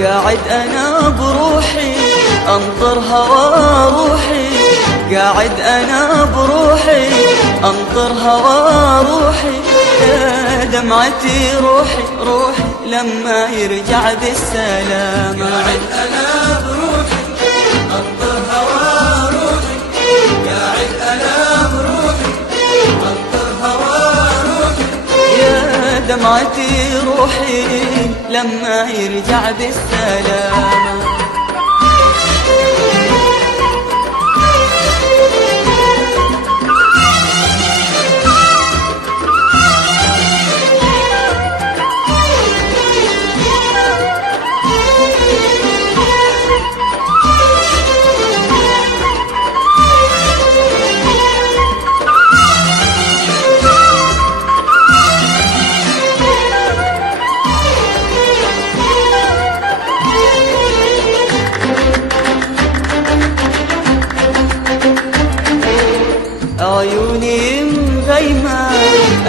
قاعد أنا بروحي أنطر هوا روحي، قاعد أنا بروحي أنطر هوا روحي، يا دمعتي روحي روحي لما يرجع بالسلامة. قاعد أنا بروحي أنطر هوا روحي، قاعد أنا بروحي أنطر هوا روحي، يا دمعتي روحي لما يرجع بالسلامة. عيوني مغيمة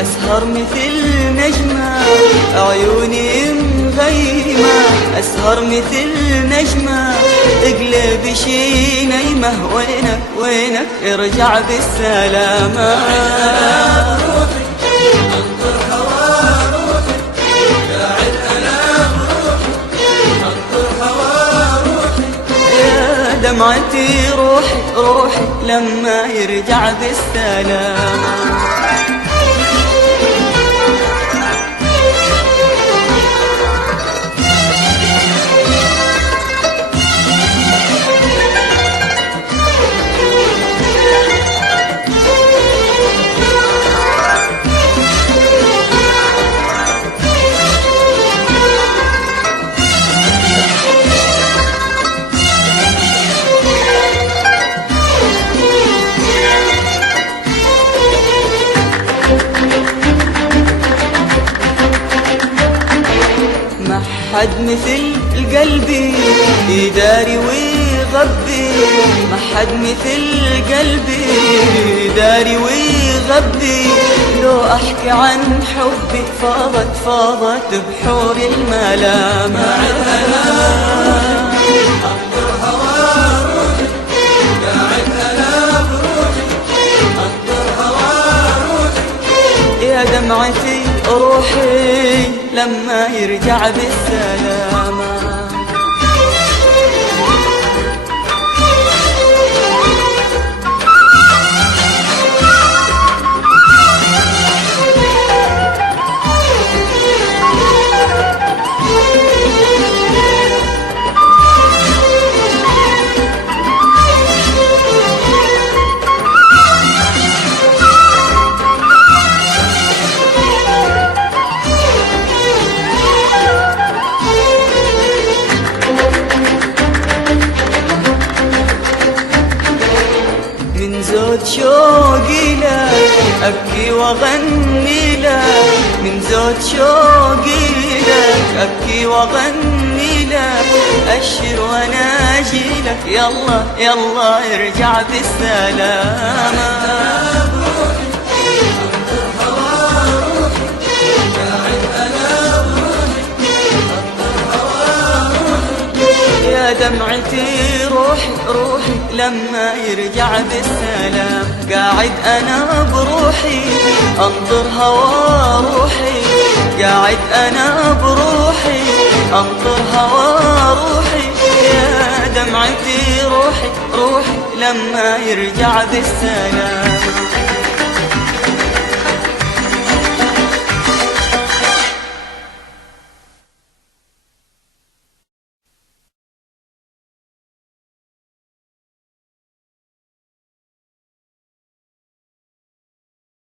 أسهر مثل نجمة، عيوني مغيمة أسهر مثل نجمة، اقلب شي نايمة وينك وينك ارجع بالسلامة. أنطر هوا روحي، قاعد أنا بروحي أنطر هوا روحي، يا دمعتي روحي روحي لما يرجع بالسلامة. حد مثل قلبي يداري ويغبي، ما حد مثل قلبي يداري ويغبي، لو احكي عن حبي فاضت بحور الملامة. أنطر هوا روحي، قاعد أنا بروحي أنطر هوا روحي، يا دمعتي روحي لما يرجع بالسلامة. زود شوقي لك أبكي وأغني لك، من زود شوقي لك أبكي وأغني لك، أشر وأناجي لك يلا يلا ارجع بالسلامة. يا دمعتي روحي روحي لما يرجع بالسلام، قاعد أنا بروحي أنطر هوا روحي، قاعد أنا بروحي أنطر هوا روحي، يا دمعتي روحي روحي لما يرجع بالسلام.